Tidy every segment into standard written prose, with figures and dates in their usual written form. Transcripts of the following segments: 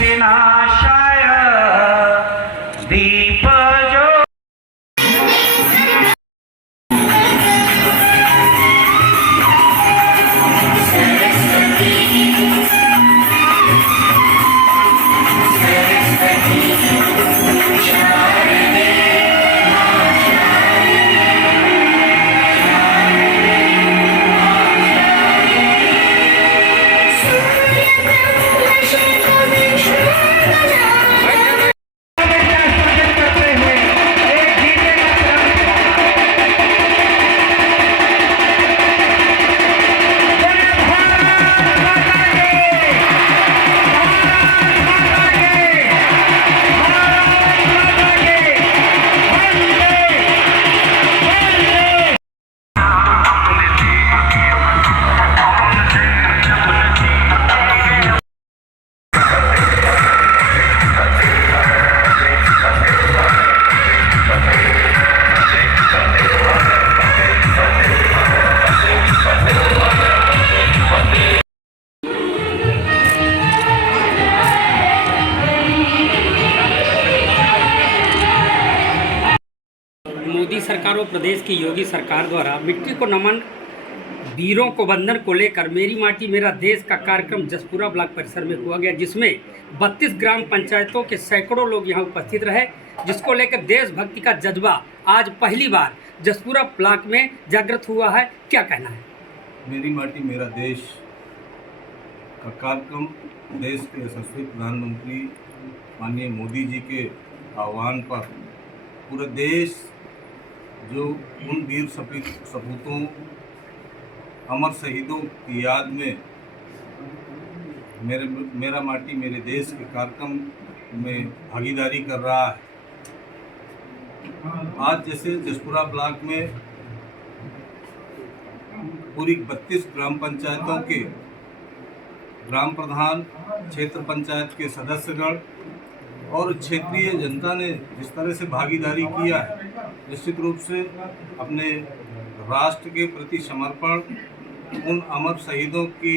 विनाशाय दीप जो मोदी सरकार और प्रदेश की योगी सरकार द्वारा मिट्टी को नमन वीरों को वंदन को लेकर मेरी माटी मेरा देश का कार्यक्रम जसपुरा ब्लॉक परिसर में हुआ गया, जिसमें 32 ग्राम पंचायतों के सैकड़ों लोग यहां उपस्थित रहे, जिसको लेकर देशभक्ति का जज्बा आज पहली बार जसपुरा ब्लॉक में जागृत हुआ है। क्या कहना है? मेरी माटी मेरा देश का कार्यक्रम देश के यशस्वी प्रधानमंत्री माननीय मोदी जी के आह्वान पर पूरे देश जो उन वीर सपूतों अमर शहीदों की याद में मेरा माटी मेरे देश के कार्यक्रम में भागीदारी कर रहा है। आज जैसे जसपुरा ब्लॉक में पूरी 32 ग्राम पंचायतों के ग्राम प्रधान, क्षेत्र पंचायत के सदस्यगण और क्षेत्रीय जनता ने जिस तरह से भागीदारी किया है, निश्चित रूप से अपने राष्ट्र के प्रति समर्पण, उन अमर शहीदों की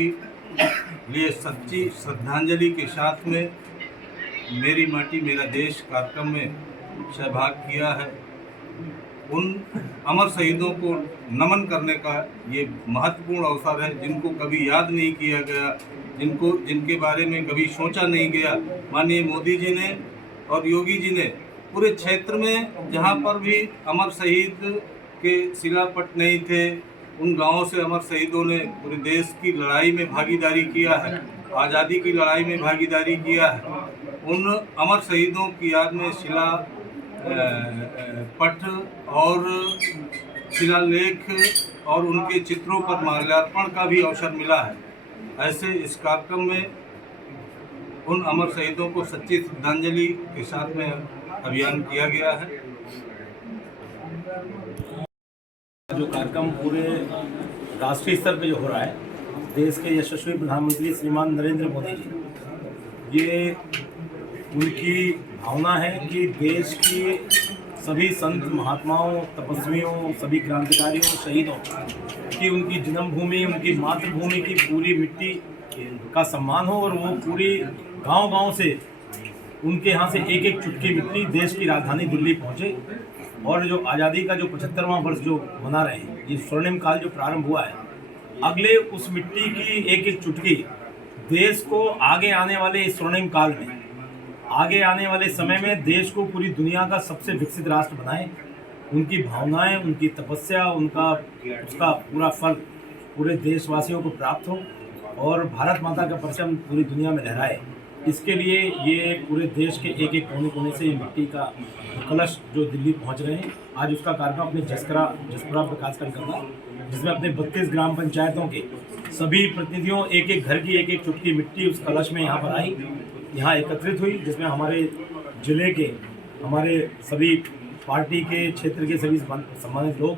लिए सच्ची श्रद्धांजलि के साथ में मेरी माटी मेरा देश कार्यक्रम में सहभाग किया है। उन अमर शहीदों को नमन करने का ये महत्वपूर्ण अवसर है, जिनको कभी याद नहीं किया गया, जिनके बारे में कभी सोचा नहीं गया। माननीय मोदी जी ने और योगी जी ने पूरे क्षेत्र में जहाँ पर भी अमर शहीद के शिलापट नहीं थे, उन गांवों से अमर शहीदों ने पूरे देश की लड़ाई में भागीदारी किया है, आज़ादी की लड़ाई में भागीदारी किया है। उन अमर शहीदों की याद में शिला पट और शिलालेख और उनके चित्रों पर माल्यार्पण का भी अवसर मिला है। ऐसे इस कार्यक्रम में उन अमर शहीदों को सच्ची श्रद्धांजलि के साथ में अभियान किया गया है। जो कार्यक्रम पूरे राष्ट्रीय स्तर पे जो हो रहा है, देश के यशस्वी प्रधानमंत्री श्रीमान नरेंद्र मोदी जी, ये उनकी भावना है कि देश की सभी संत महात्माओं, तपस्वियों, सभी क्रांतिकारियों, शहीदों की उनकी जन्मभूमि, उनकी मातृभूमि की पूरी मिट्टी का सम्मान हो और वो पूरी गांव-गांव से उनके यहाँ से एक एक चुटकी मिट्टी देश की राजधानी दिल्ली पहुँचे और जो आज़ादी का जो 75वां वर्ष जो मना रहे हैं, ये स्वर्णिम काल जो प्रारंभ हुआ है, अगले उस मिट्टी की एक एक चुटकी देश को आगे आने वाले इस स्वर्णिम काल में, आगे आने वाले समय में देश को पूरी दुनिया का सबसे विकसित राष्ट्र बनाए। उनकी भावनाएं, उनकी तपस्या, उसका पूरा फल पूरे देशवासियों को प्राप्त हो और भारत माता का परचम पूरी दुनिया में लहराए। इसके लिए ये पूरे देश के एक एक कोने कोने से ये मिट्टी का कलश जो दिल्ली पहुंच रहे हैं, आज उसका कार्यक्रम अपने जसपुरा विकासखंड करना, जिसमें अपने 32 ग्राम पंचायतों के सभी प्रतिनिधियों एक एक घर की एक एक चुटकी मिट्टी उस कलश में यहाँ पर आई, यहाँ एकत्रित हुई, जिसमें हमारे जिले के, हमारे सभी पार्टी के, क्षेत्र के सभी सम्मानित लोग,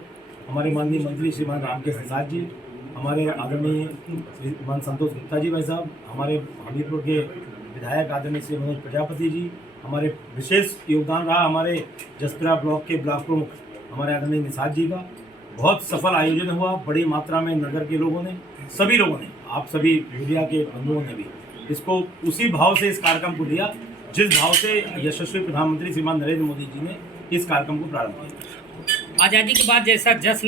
हमारे माननीय मंत्री श्रीमान रामकेश निषाद जी, हमारे आदरणीय श्रीमान संतोष गुप्ता जी भाई साहब, हमारे हमीरपुर के विधायक आदरणीय श्री मनोज प्रजापति जी, हमारे विशेष योगदान रहा हमारे जसपुरा ब्लॉक के ब्लॉक प्रमुख हमारे आदरणीय निषाद जी का। बहुत सफल आयोजन हुआ, बड़ी मात्रा में नगर के लोगों ने, सभी लोगों ने, आप सभी मीडिया के बंधुओं ने भी इसको उसी भाव से इस कार्यक्रम को लिया जिस भाव से यशस्वी प्रधानमंत्री श्रीमान नरेंद्र मोदी जी ने इस कार्यक्रम को प्रारंभ किया। आज़ादी के बाद जैसा जश्न